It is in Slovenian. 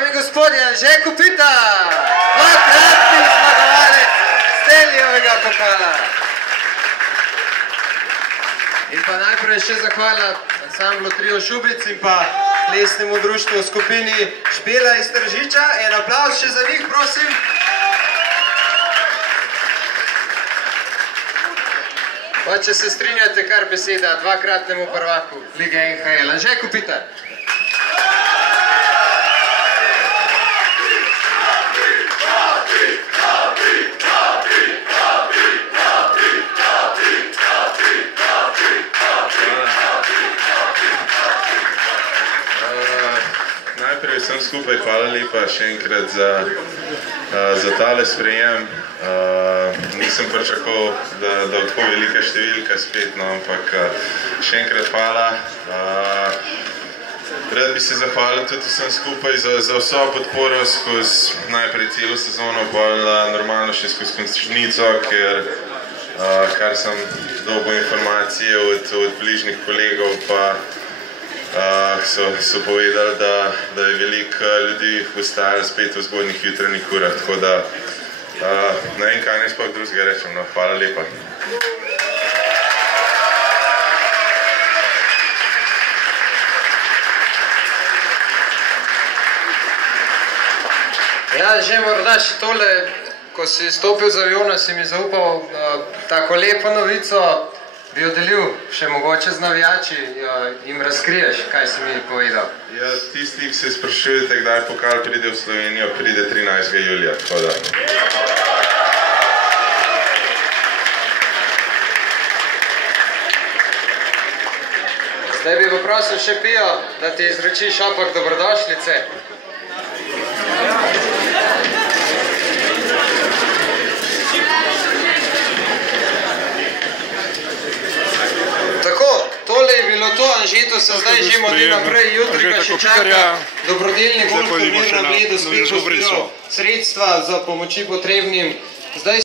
Dame in gospodje, Anže Kopitar, dvakratni zmagovalec Steljevega pokala. In pa najprej še zahvala ansamblu Trio Šubic in pa plesnemu društvu v skupini Špela iz Tržiča. En aplavz še za njih, prosim. Pa če se strinjate, kar beseda dvakratnemu prvaku Lige NHL, Anže Kopitar. Najprej vsem skupaj hvala lepa še enkrat za tale sprejem. Nisem pričakoval, da tako velika številka spet, no, ampak še enkrat hvala. Rad bi se zahvalil tudi vsem skupaj za vso podporo skozi najprej celo sezono, bolj normalno še skozi končnico, ker kar sem dobil informacije od bližnjih kolegov, pa so povedali, da je veliko ljudi vstajalo spet v zgodnjih jutranjih urah, tako da ne vem, kaj naj sploh drugega rečem, no, hvala lepa. Ja, že morda še tole, ko si stopil z aviona, si mi zaupal tako lepo novico, bi jo delil še mogoče z navijači, jim razkriješ, kaj si mi povedal? Ja, tisti, ki se sprašujete, kdaj pokal pride v Slovenijo, pride 13. julija, tako da. Zdaj bi poprosil še Pijo, da ti izroči šopek dobrodošlice. Tole je bilo to, Anžeto se zdaj že moli naprej, jutri ga še čaka dobrodelni golf turnir na Bledu, spet bo zbiral sredstva za pomoči potrebnim.